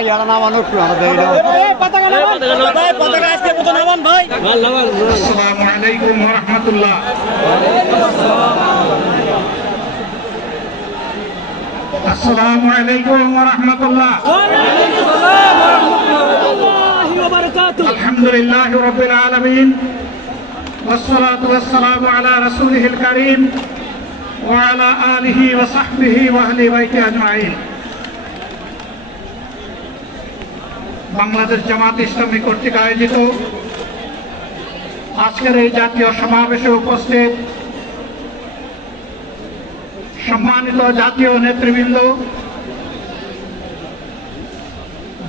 ভাই আর নামানো একটু আমাদের আসসালামু আলাইকুম ওয়া রাহমাতুল্লাহ। আসসালামু আলাইকুম ওয়া রাহমাতুল্লাহ। আলহামদুলিল্লাহি রাব্বিল আলামিন والصلاة والسلام على رسوله الكريم وعلى آله وصحبه وأهل بيته أجمعين। বাংলাদেশ জামাত ইসলামী কর্তৃক আয়োজিত আজকের এই জাতীয় সমাবেশে উপস্থিত সম্মানিত জাতীয় নেতৃবৃন্দ,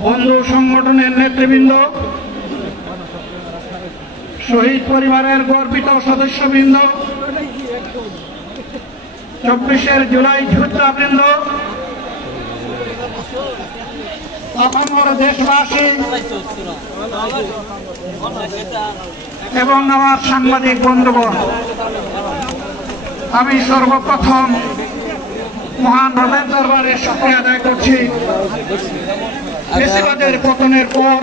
বন্ধু সংগঠনের নেতৃবৃন্দ, শহীদ পরিবারের গর্বিত সদস্যবৃন্দ, 24শে জুলাই যোদ্ধাবৃন্দ, আপামর দেশবাসী এবং আমার সাংবাদিক বন্ধুগণ, আমি সর্বপ্রথম মহান রবের দরবারে শুকরিয়া আদায় করছি। ফ্যাসিবাদের পতনের পর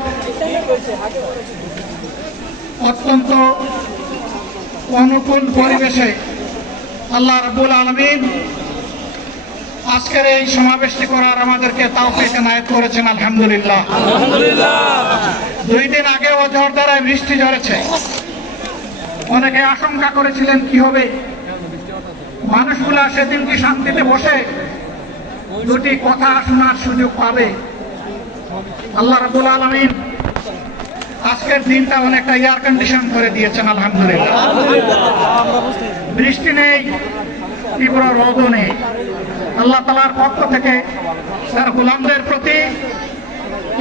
অত্যন্ত অনুকূল পরিবেশে আল্লাহ রাব্বুল আলামিন আজকের এই সমাবেশটি করার আমাদেরকে তাওফিক এনায়েত করেছেন। আলহামদুলিল্লাহ। 2 দিন আগেও ঝড়ধারায় বৃষ্টি ঝরেছে। অনেকে আশঙ্কা করেছিলেন কি হবে, মানুষগুলা সেদিন কি শান্তিতে বসে দুটি কথা শোনার সুযোগ পাবে? আল্লাহ রাব্বুল আলামিন আজকের দিনটা অনেকটা এয়ার কন্ডিশন করে দিয়েছেন। আলহামদুলিল্লাহ। বৃষ্টি নেই, তীব্র রোদও নেই। আল্লাহ তাআলার পক্ষ থেকে তার গোলামদের প্রতি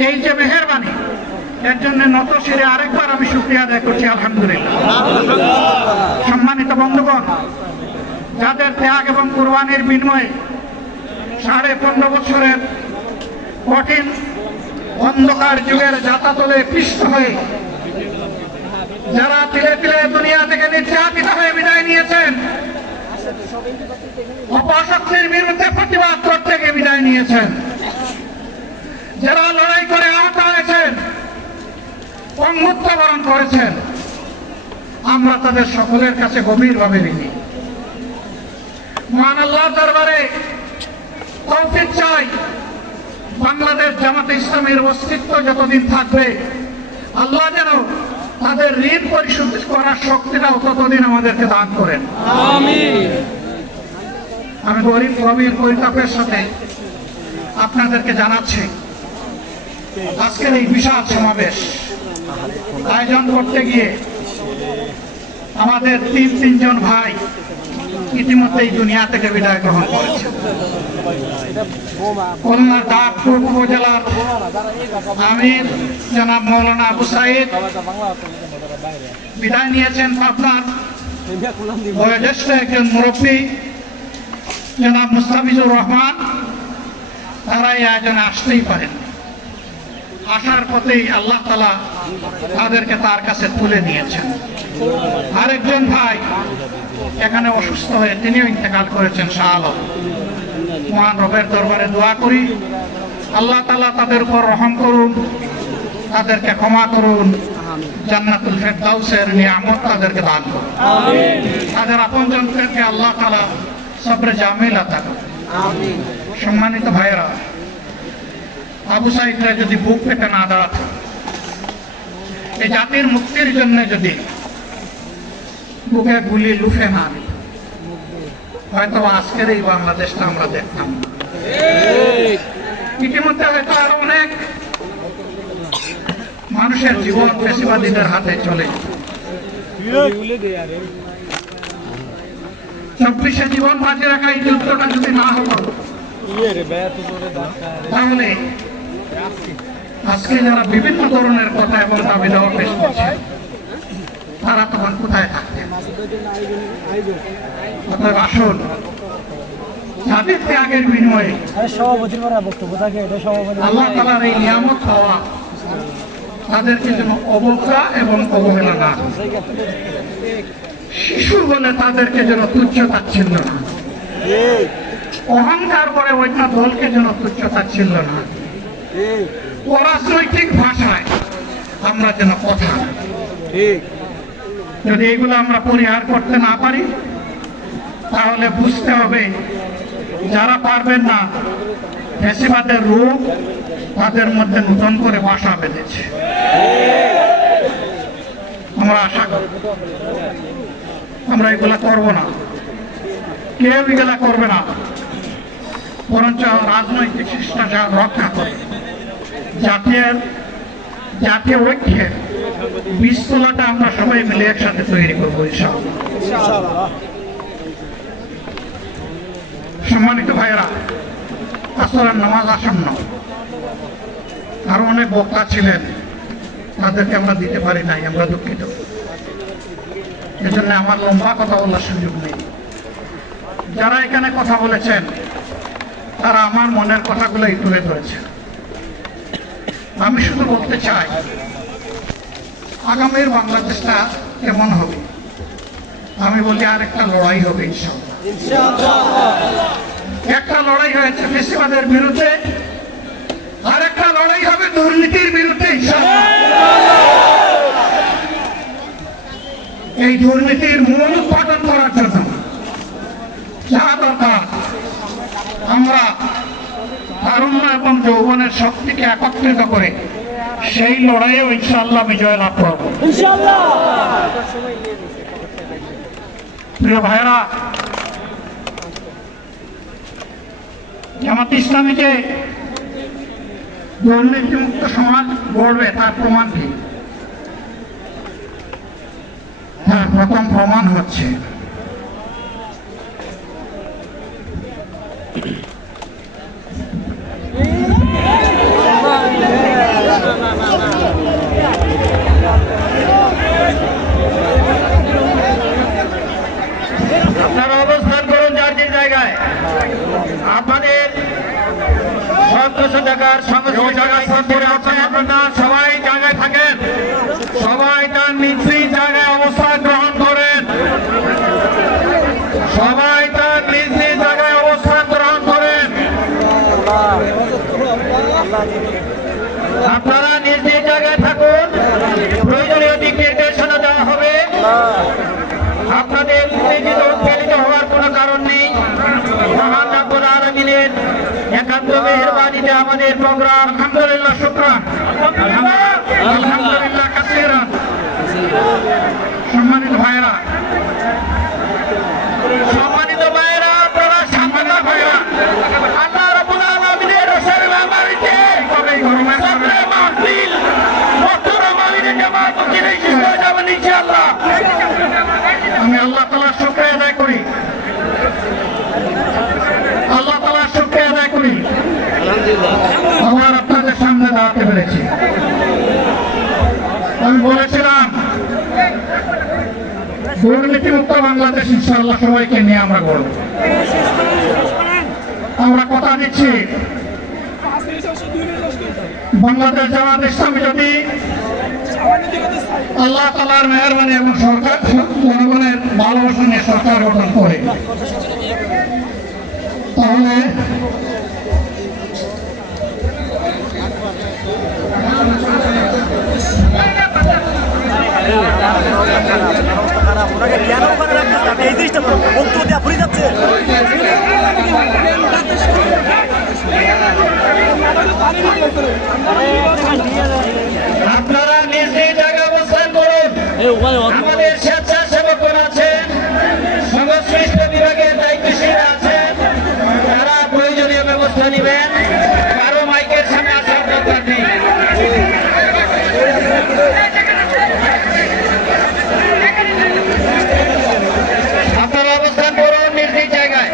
এই যে মেহেরবানি, এর জন্য নত শিরে আরেকবার আমি শুকরিয়া আদায় করছি। আলহামদুলিল্লাহ। সম্মানিত বন্ধুগণ, যাদের ত্যাগ এবং কুরবানির বিনিময়ে 15.5 বছরের কঠিন অন্ধকার যুগের যাতাতলে পিষ্ট হয়ে যারা তিলে তিলে দুনিয়া থেকে নির্যাতিত হয়ে বিদায় নিয়েছেন, অপশক্তির বিরুদ্ধে প্রতিবাদ করতে গিয়ে বিদায় নিয়েছেন, যারা লড়াই করে আহত হয়েছেন, পঙ্গুত্ব বরণ করেছেন, আমরা তাদের সকলের কাছে গভীরভাবে ঋণী। মহান আল্লাহর দরবারে তৌফিক চাই, বাংলাদেশ জামাতে ইসলামীর অস্তিত্ব যতদিন থাকবে আল্লাহ যেন তাদের ঋণ পরিশোধ করার শক্তিটাও ততদিন আমাদেরকে দান করেন। আমিন। আমি গভীর পরিতাপের সাথে আপনাদেরকে জানাচ্ছি, আজকের এই বিশাল সমাবেশ আয়োজন করতে গিয়ে আমাদের 3জন ভাই ইতিমধ্যেই দুনিয়া থেকে বিদায় গ্রহণ করেছে। খুলনার দাঁতপুর উপজেলার আমির জনাব মৌলানা আবু সাইদ বিদায় নিয়েছেন। পাবনার বয়োজ্যেষ্ঠ একজন মুরব্বী জনাব মুস্তাফিজুর রহমান, তারা এই আয়োজনে আসতেই পারেন। আসার পথেই আল্লাহ তাআলা তাদেরকে তার কাছে তুলে নিয়েছেন। আরেকজন ভাই এখানে অসুস্থ হয়ে তিনিও ইন্তেকাল করেছেন, শাহ আলম। মহান রবের দরবারে দোয়া করি আল্লাহ তাআলা তাদের উপর রহম করুন, তাদেরকে ক্ষমা করুন, জান্নাতুল ফেরদাউসের নিয়ামত তাদেরকে দান করুন। তাদের আপনজনদেরকে আল্লাহ তাআলা সবরে জামিল আতা করুন। সম্মানিত ভাইয়েরা, আবু সাইদরা যদি বুক পেতে না দাঁড়াত, এই জাতির মুক্তির জন্য যদি বুকে গুলি লুফে না দিত, হয়তো আজকের এই বাংলাদেশটা আমরা দেখতাম না। ইতিমধ্যে হয়তো আরো অনেক মানুষের জীবন ফ্যাসিবাদীদের হাতে চলে। 24শে জীবন বাঁচে রাখা এই যুদ্ধটা যদি না হতো, তাহলে আজকে যারা বিভিন্ন ধরনের কথা এবং দাবি দাওয়া পেশ করছে, তারা তখন কোথায় থাকতেন? অতএব আসুন, যাদের ত্যাগের বিনিময়ে আল্লাহ তাআলার এই নিয়ামত পাওয়া, তাদেরকে যেন অবজ্ঞা এবং অবহেলা না, শিশু বলে তাদেরকে যেন তুচ্ছ তাচ্ছিল্য না, অহংকার করে অন্য দলকে যেন তুচ্ছ তাচ্ছিল্য না, অরাজনৈতিক ভাষায় আমরা যেন কথা, যদি এগুলো আমরা পরিহার করতে না পারি তাহলে বুঝতে হবে যারা পারবেন না, ফ্যাসিবাদের রূপ তাদের মধ্যে নতুন করে বাসা বেঁধেছে। আমরা আশা করি আমরা এগুলা করব না, কেউ এগুলা করবে না, বরঞ্চ রাজনৈতিক শিষ্টাচার রক্ষা করে জাতীয় ঐক্যের বীজতলাটা আমরা সবাই মিলে একসাথে তৈরি করবো ইনশাআল্লাহ। সম্মানিত ভাইয়েরা, আসরের নামাজ আসন্ন, আরো অনেক বক্তা ছিলেন, তাদেরকে আমরা দিতে পারি নাই, আমরা দুঃখিত। এজন্য আমার লম্বা কথা বলার সুযোগ নেই। যারা এখানে কথা বলেছেন তারা আমার মনের কথাগুলোই তুলে ধরেছেন। আমি শুধু বলতে চাই, আগামীর বাংলাদেশটা কেমন হবে? আমি বলি আরেকটা লড়াই হবে ইনশাআল্লাহ। একটা লড়াই হয়েছে ফ্যাসিবাদের বিরুদ্ধে, আরেকটা লড়াই হবে দুর্নীতির বিরুদ্ধে ইনশাআল্লাহ। এই দুর্নীতির মূল উৎপাদন করার জন্য যা দরকার, আমরা তারুণ্য এবং যৌবনের শক্তিকে একত্রিত করে সেই লড়াইয়েও ইনশাআল্লাহ বিজয় লাভ করব। প্রিয় ভাইরা, জামাত ইসলামী যে দুর্নীতিমুক্ত সমাজ গড়বে তার প্রমাণ কি? হ্যাঁ, প্রথম প্রমাণ হচ্ছে আপনারা অবস্থান করুন যার যে জায়গায়। আপনাদের সদস্য জায়গার সবাই জায়গায় থাকেন, সবাই তার নিজ জায়গায় অবস্থান গ্রহণ করেন, সবাই তার নিজ জায়গায় অবস্থান গ্রহণ করেন। আপনারা নিজ জায়গায় থাকুন, প্রয়োজনীয় দিক নির্দেশনা দেওয়া হবে। আপনাদের উত্তেজিত উৎপীড়িত হওয়ার কোনো কারণ নেই। মহান রব্বুল আলামিনের একান্ত মেহেরবানিতে আমাদের প্রোগ্রাম আলহামদুলিল্লাহ, শুকরান, আলহামদুলিল্লাহ কাসীরান। সম্মানিত ভাইয়েরা, আপনারা সম্মানিত ভাইয়েরা, আল্লাহ রাব্বুল আলামিনের রসুল আমারিতে কবে গরমে মাহফিল মোহতরম আমিনের জামাত মসজিদে শেষ হয়ে যাবে ইনশাআল্লাহ। আমি আল্লাহ তাআলার শুকরিয়া আদায় করি, আল্লাহ তাআলার শুকরিয়া আদায় করি আমার আপনাদের সামনে দাঁড়াতে পেরেছি। আমি বলেছিলাম দুর্নীতিমুক্ত বাংলাদেশ ইনশাআল্লাহ সবাইকে নিয়ে আমরা গড়ব। আমরা কথা দিচ্ছি, বাংলাদেশ জামাত ইসলামী যদি আল্লাহ তাআলার মেহেরবানি এবং সরকার জনগণের ভালোবাসা নিয়ে সরকার গঠন করে, তাহলে আপনারা নিজ নিজ জায়গায় অবস্থান করুন। আমাদের স্বেচ্ছাসেবকগণ আছেন, সংশ্লিষ্ট বিভাগের দায়িত্বশীল আছেন, তারা প্রয়োজনীয় ব্যবস্থা নেবেন। কারো মাইকের সামনে আসার দরকার নেই। আপনারা অবস্থান করুন নিজ নিজ জায়গায়।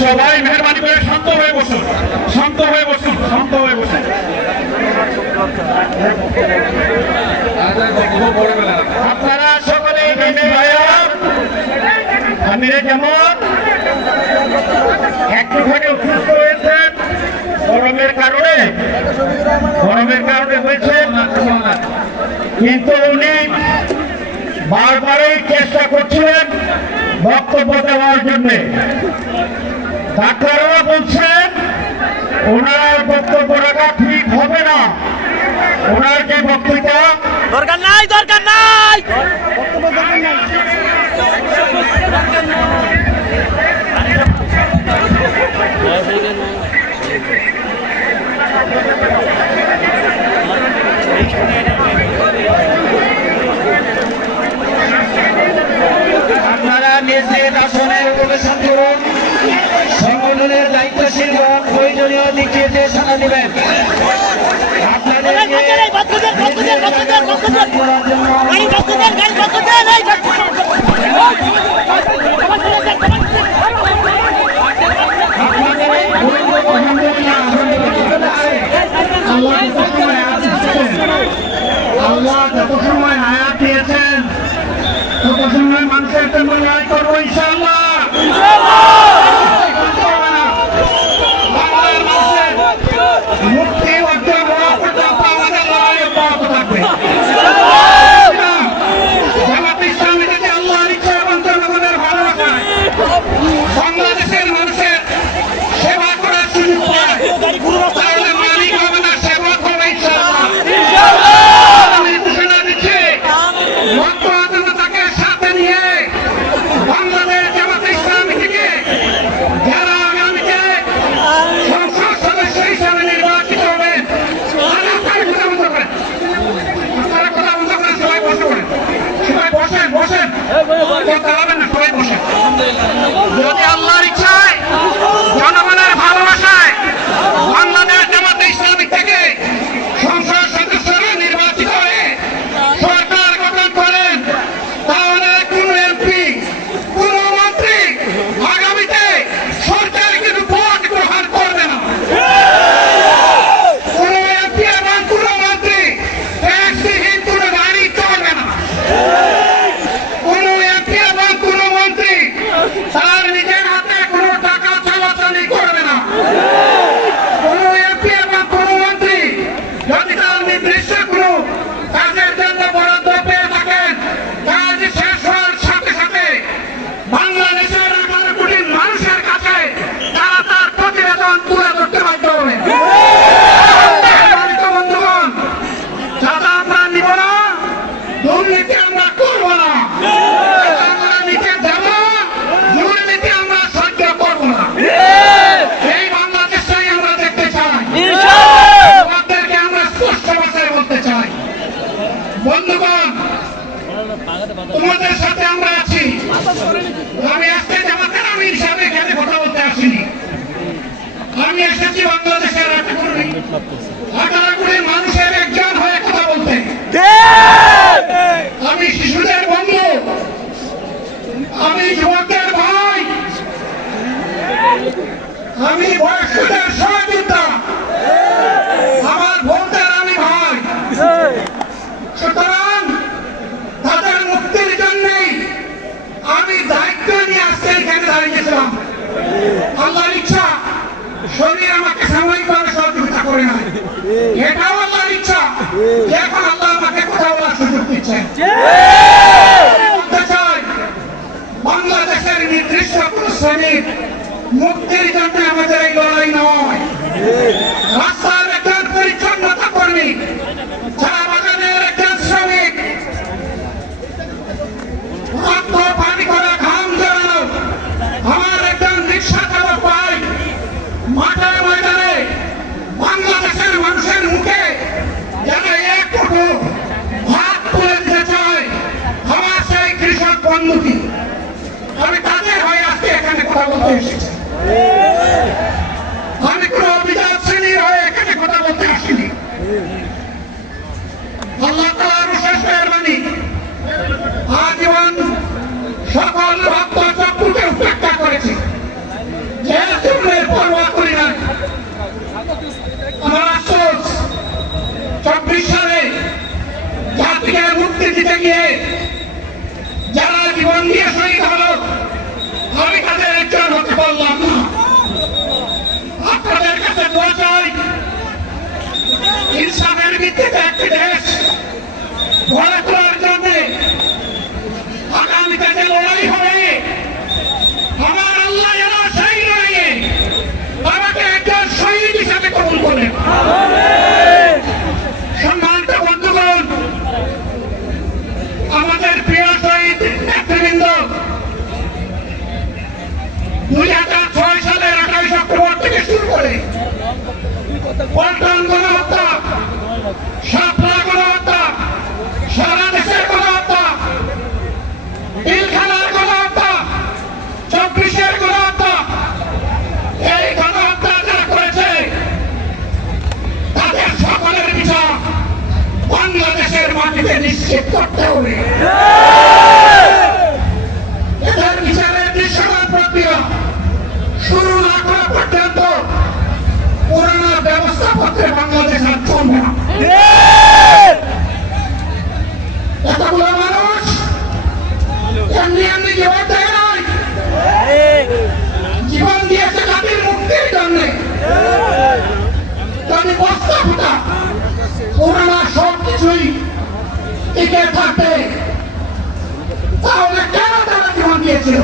সবাই মেহরবানি করে শান্ত হয়ে বসুন, শান্ত হয়ে বসুন, শান্ত হয়ে বসুন। আপনারা সকলে আমিরে যেমন একটুখানি অসুস্থ হয়েছেন গরমের কারণে হয়েছে, কিন্তু উনি বারবারই চেষ্টা করছিলেন বক্তব্য বক্তব্য দেওয়ার জন্য। ডাক্তাররা বলছেন ওনার বক্তব্য রাখা ঠিক হবে না। ওনার যে বক্তব্য দরকার নাই, দরকার নাই। আপনারা নিজ নিজ আসনে উপবেশন করুন। সংগঠনের দায়িত্বশীলগণ প্রয়োজনীয় দিকে সাড়া দিবেন। আপনাদের আল্লাহ যত সময় হায়াত দিয়েছেন তত সময় মানুষের জন্য লড়াই করবো ইনশাআল্লাহ। বাংলার মানুষের মুক্তি অর্জন হওয়া পর্যন্ত আমাদের লড়াই অব্যাহত থাকবে। জামাত ইসলামী যদি আল্লাহর ইচ্ছা এবং জনগণের ভালোবাসায় বাংলাদেশের মানুষের সেবা করার সুযোগ পায় তাহলে মালিক হবে না, সেবক হবে ইনশাআল্লাহ। আমি ঘোষণা দিচ্ছি তাকে সাথে নিয়ে বাংলাদেশ জামাত ইসলামী থেকে যারা আগামীতে সংসদ সদস্য হিসাবে নির্বাচিত হবেন আপনারা কথা বন্ধ করেন, আপনারা কথা বন্ধ করেন, সবাই বসে পড়েন, সবাই বসেন বসেন, কথা হবে না, সবাই বসেন। যদি আল্লাহর ইচ্ছায় জনগণের ভালোবাসায় বাংলাদেশ জামাত ইসলামী থেকে সংসদ সদস্যরা নির্বাচিত হয়ে সরকার গঠন করেন তাহলে কোন এমপি কোন মন্ত্রী আগামীতে সরকার কিন্তু ভোট গ্রহণ করবে না। কোন এমপি এবং কোন মন্ত্রী ট্যাক্সবিহীন কোন গাড়ি চলবে না। কোন এমপি এবং কোন মন্ত্রী তার নিজের হাতে কোনো টাকা চালাচালি করবে না। কোন এমপি এবং কোন মন্ত্রী যদি তার নির্দিষ্ট কোনো কাজের জন্য বরাদ্দ পেয়ে থাকেন, কাজ শেষ হওয়ার সাথে সাথে বাংলাদেশের 18 কোটি মানুষের কাছে তারা তার প্রতিবেদন তুলে ধরতে বাধ্য হবে। বন্ধুগণ, চাঁদা আমরা নিব না, দুর্নীতি আমরা করব না, আমরা নিচে দেব, দুর্নীতি আমরা সহ্য করব না। এই বাংলাদেশটাই আমরা দেখতে চাই। আমাদেরকে আমরা স্পষ্ট ভাষায় বলতে চাই, বন্ধুগণ তোমাদের সাথে আমরা আছি। আমি আজকে জামাতের আমির হিসাবে এখানে কথা বলতে আসিনি। আমি এসেছি বাংলাদেশের 18 কোটি মানুষের একজন হয়ে কথা বলতে। আমি শিশুদের বন্ধু, আমি যুবকদের ভাই, আমি বয়স্কদের সহযোদ্ধা, আমার বোনদের আমি ভাই। সুতরাং তাদের মুক্তির জন্যই আমি দায়িত্ব নিয়ে আসতে এখানে দাঁড়িয়েছিলাম। আল্লাহর ইচ্ছা শরীর আমাকে সাময়িকভাবে সহযোগিতা করে নাই, এটাও আল্লাহর ইচ্ছা যে এখন আল্লাহ আমাকে কথা বলার সুযোগ দিচ্ছেন। বলতে চাই বাংলাদেশের নির্দিষ্ট কোন শ্রেণীর মুক্তির জন্য আমাদের এই লড়াই নয়। রাস্তার একজন পরিচ্ছন্নতা কর্মী, চা বাগানের একজন শ্রমিক, রক্ত পানি করা ঘাম জড়ানো আমার একজন রিক্সা চালক ভাই মাঠে ময়দানে বাংলাদেশের মানুষের মুখে যারা এক মুঠো ভাত তুলে দিতে চায়, আমার সেই কৃষক বন্ধুটি, আমি তাদের হয়ে আজকে এখানে কথা বলতে এসেছি। আমি কোন অভিজাত শ্রেণীর হয়ে এখানে কথা বলতে আসিনি। আল্লাহ তাআলার অশেষ মেহেরবানি, আজীবন সকল ভক্ত চক্ষুকে উপেক্ষা করেছি, যে চুলের পরোয়া করি না। আমার আফসোস 24 সালে জাতিকে মুক্তি দিতে গিয়ে যারা জীবন দিয়ে শহীদ হলো, আমি তাদের একজন হতে পারলাম না। আপনাদের কাছে দোয়া চাই, ইনসাফের ভিত্তিতে একটি দেশ গড়ে তোলার জন্য আগামীতে যে লড়াই হবে পল্টন গণহত্যা, শাপলা গণহত্যা, সারা দেশের গণহত্যা, পিলখানার গণহত্যা, 24-এর গণহত্যা, এই গণহত্যা যারা করেছে তাদের সকলের বিচার বাংলাদেশের মাটিতে নিশ্চিত করতে হবে। এদের বিচারের দৃশ্যমান প্রক্রিয়া শুরু না করা পর্যন্ত পুরানো ব্যবস্থাপত্রে বাংলাদেশ আর চলবে না। এতগুলো মানুষ এমনি এমনি জীবন দেয় নাই, জীবন দিয়েছে জাতির মুক্তির জন্য। যদি বস্তাপটা পুরানো সব কিছুই টিকে থাকে তাহলে কেন তারা জীবন দিয়েছিল?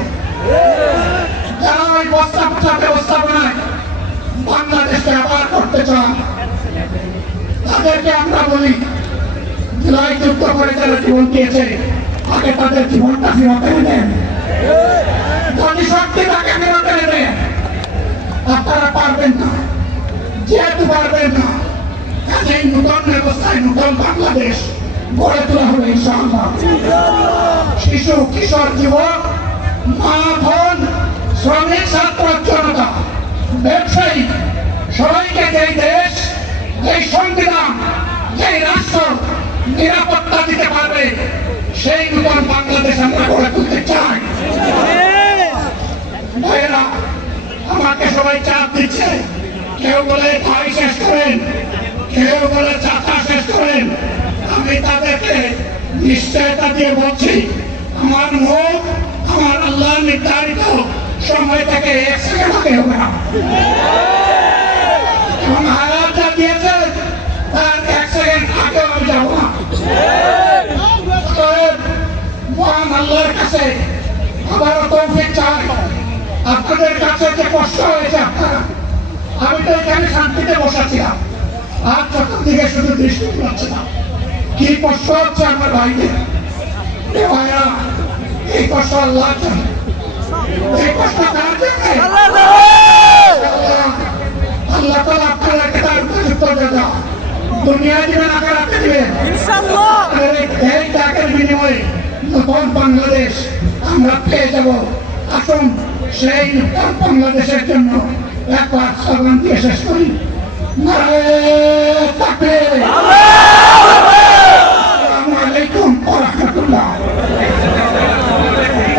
যারা ওই বস্তাপটা ব্যবস্থাপনায় বাংলাদেশকে আবার করতে চান তাদেরকে আমরা বলি জুলাই যুদ্ধ করে যারা জীবন দিয়েছে আগে তাদের জীবনটা ফেরত এনে দেন। যদি শক্তি তাকে ফেরত এনে দেন, আপনারা পারবেন না, যেহেতু পারবেন না কাজেই নূতন ব্যবস্থায় নূতন বাংলাদেশ গড়ে তোলা হবে ইনশাআল্লাহ। শিশু কিশোর যুবক মা বোন শ্রমিক ছাত্র জনতা ব্যবসায়ী সবাইকে যেই দেশ যেই সংবিধান যেই রাষ্ট্র নিরাপত্তা দিতে পারবে সেই নূতন বাংলাদেশ আমরা গড়ে তুলতে চাই। ভাইয়েরা আমাকে সবাই চাপ দিচ্ছে, কেউ বলে ভাই শেষ করেন, কেউ বলে চাচা শেষ করেন। আমি তাদেরকে নিশ্চয়তা দিয়ে বলছি আমার মুখ আমার আল্লাহ নির্ধারিত সময় থেকে 1 সেকেন্ড আগে হবে না। এবং হায়াত যা দিয়েছে তার 1 সেকেন্ড আগেও আমি যাবো না। মহান আল্লাহর কাছে আবারও তৌফিক চাই। আপনাদের কাছে যে কষ্ট হয়েছে আপনারা, আমি তো এখানে শান্তিতে বসাছিলাম, আর চতুর্দিকে শুধু দৃষ্টি পাচ্ছিলাম। কি কষ্ট হচ্ছে আমার ভাইদের, ভাইরা এই কষ্ট আল্লাহর জন্য, এই কষ্ট কার জন্য? আল্লাহ তাআলা আপনাদেরকে তার উপযুক্ত জাযা দুনিয়া দিবেন, আখিরাতে দিবেন ইনশাআল্লাহ। এই টাকার বিনিময়ে নতুন বাংলাদেশ আমরা পেয়ে যাব। আসুন সেই নতুন বাংলাদেশের জন্য 1 লাখ স্লোগান দিয়ে শেষ করি। নারায়ে তাকবীর।